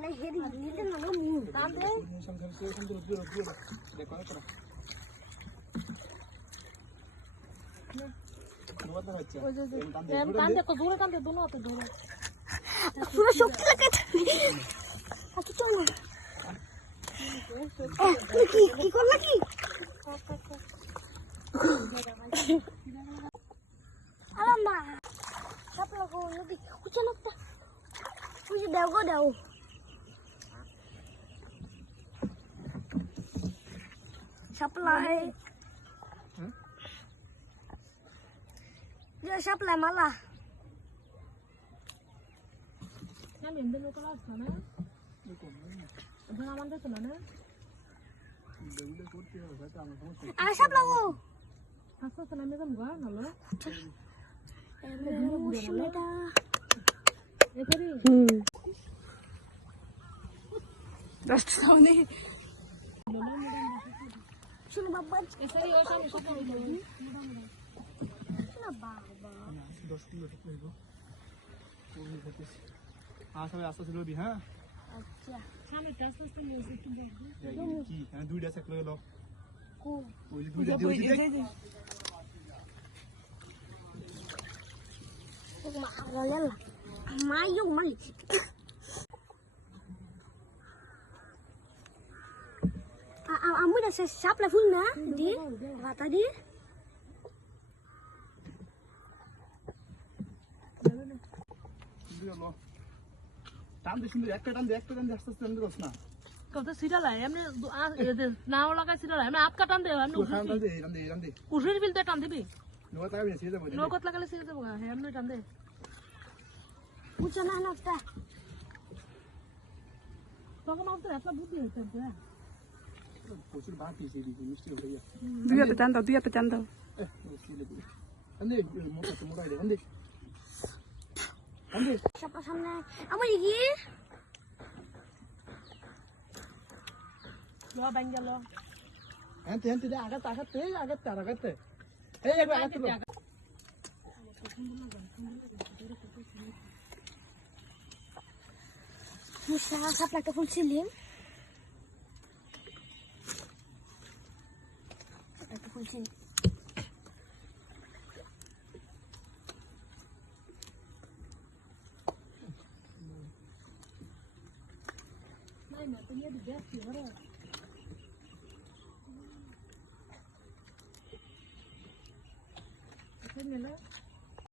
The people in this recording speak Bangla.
Saplale heri ni te nalo mu. Tande. Tande ko dure tande dono haতে ধরো। পুরো শক্তি লাগাতে। আচ্ছা চলো। কি করলা কি? আলামা। সাপলা কো নদী কুচে লাগতা। কুচে দাও গো দাও। সাপলা ये सापला माला ना मेंदे लोकल আসছে না এখন আমাদের তো না দেউলে করতে হবে তাই আমরা সমস্যা আ সাপলা ও হাসা তো নামে কম গা নালো মুশমেটা এখানে রাস্তা সামনে শুনো বাবা এসরি ওটা নিশা করে যাবি বাবা 10 কিলো ঠিক হইব ওই হচ্ছে সবাই আস্তে ছিল দি হ্যাঁ আচ্ছা সামনে আস্তে আস্তে নিয়ে একটু দেখো কি হ্যাঁ দুইটা সেক লইলো কো ওই দুইটা দিয়েছি দেখ মা গেল মাইও মাই আমু না সে সাপলা ফুল না দি বাতা দি টান দে সুন্দর একটা টান দে আস্তে আস্তে টান দিস না কত সিরালা এমনি নাও লাগা সিরালা এমনি আপকা টান দে এমনি টান দে উঠের বিলতে টান দিবি নগত লাগাবি সিরে যাব নগত লাগালে সিরে যাব হ্যাঁ এমনি টান দে বুঝছ না নাটা তোকে মাছ তো একটা বুদ্ধি হচ্ছে না প্রচুর বাকি সিরি মিষ্টি হয়ে যায় দুই হাতে টান দাও টান দে মোটা টান দে সাপলা সামনে আমার কি লো বাঙ্গা লো এন্তে দে আগাতে এই একবার আগাতে মুশা সাপলাটা ফুলছিলাম এটা ফুলছি Ay, no tenía idea, sí, ¿verdad?